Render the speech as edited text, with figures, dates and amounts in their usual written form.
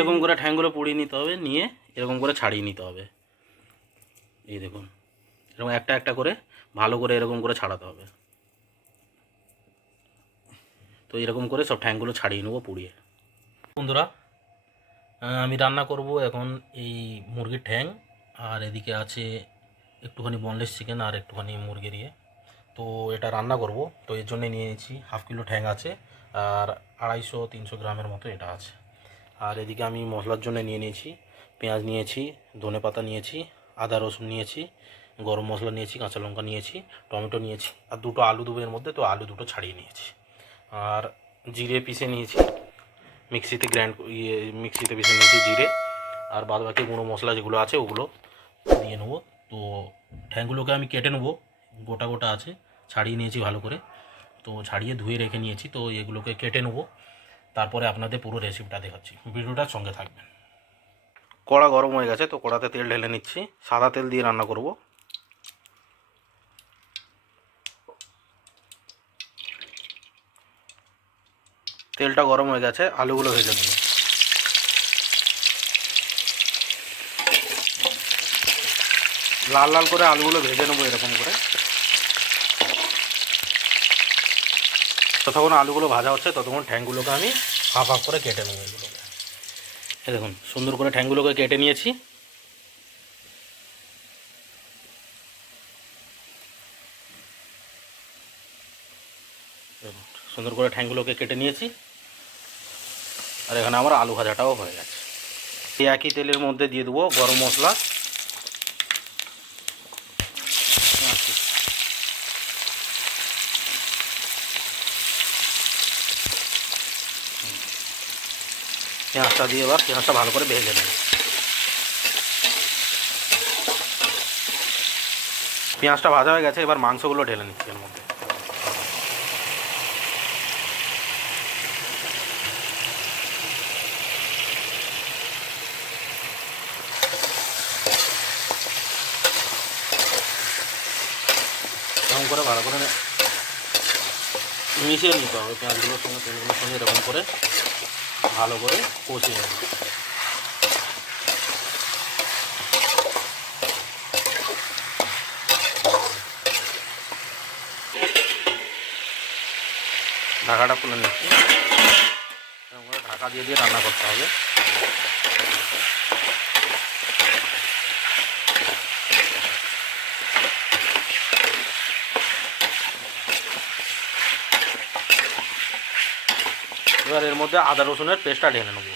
এরকম করে ঠ্যাংগুলো পুড়িয়ে নিতে হবে, নিয়ে এরকম করে ছাড়িয়ে নিতে হবে। এই দেখুন, এরকম একটা একটা করে ভালো করে এরকম করে ছাড়াতে হবে। তো এরকম করে সব ঠ্যাংগুলো ছাড়িয়ে নেবো পুড়িয়ে। বন্ধুরা, আমি রান্না করব এখন এই মুরগির ঠ্যাং, আর এদিকে আছে একটুখানি বনলেস চিকেন আর একটুখানি মুরগির ইয়ে। তো এটা রান্না করব, তো এর জন্য নিয়ে নিয়েছি হাফ কিলো ঠ্যাং আছে, আর 250-300 গ্রামের মতো এটা আছে। আর এদিকে আমি মশলার জন্য নিয়ে নিয়েছি পেঁয়াজ নিয়েছি, ধনেপাতা নিয়েছি, আদা রসুন নিয়েছি, গরম মশলা নিয়েছি, কাঁচা লঙ্কা নিয়েছি, টমেটো নিয়েছি, আর দুটো আলু দেবো এর মধ্যে, তো আলু দুটো ছাড়িয়ে নিয়েছি। আর জিরে পিষে নিয়েছি, মিক্সিতে পিষে নিয়েছি জিরে। আর বাদ বাকি গুঁড়ো মশলা যেগুলো আছে ওগুলো দিয়ে নেবো। তো ঠ্যাংগুলোকে আমি কেটে নেবো, গোটা গোটা আছে, ছাড়িয়ে নিয়েছি ভালো করে। তো ছাড়িয়ে ধুয়ে রেখে নিয়েছি, তো এগুলোকে কেটে নেবো। তারপরে আপনাদের পুরো রেসিপিটা দেখাচ্ছি, ভিডিওটার সঙ্গে থাকবেন। কড়া গরম হয়ে গেছে, তো কড়াতে তেল ঢেলে নিচ্ছি। সাদা তেল দিয়ে রান্না করব। তেলটা গরম হয়ে গেছে, আলুগুলো ভেজে নেব। লাল লাল করে আলুগুলো ভেজে নেবো এরকম করে। যতক্ষণ আলুগুলো ভাজা হচ্ছে ততক্ষণ ঠ্যাংগুলোকে আমি হাফ হাফ করে কেটে নেবো এগুলোকে। দেখুন, সুন্দর করে ঠ্যাংগুলোকে কেটে নিয়েছি। দেখুন, সুন্দর করে ঠ্যাংগুলোকে কেটে নিয়েছি। আর এখানে আমার আলু ভাজাটাও হয়ে গেছে। এই একই তেলের মধ্যে দিয়ে দেবো গরম মশলা, পেঁয়াজটা দিয়ে এবার পেঁয়াজটা ভালো করে ভেজে নেব। পেঁয়াজটা ভাজা হয়ে গেছে, এবার মাংসগুলো ঢেলে নিচ্ছি এর মধ্যে। এরকম করে ভালো করে মিশিয়ে নিতে হবে পেঁয়াজগুলোর সঙ্গে, তেলগুলোর সঙ্গে এরকম করে ভালো করে কষিয়ে নেব। ঢাকাটা খুলে নিচ্ছি। এরকম করে ঢাকা দিয়ে দিয়ে রান্না করতে হবে। এবার এর মধ্যে আদা রসুনের পেস্টটা ঢেলে নেবো।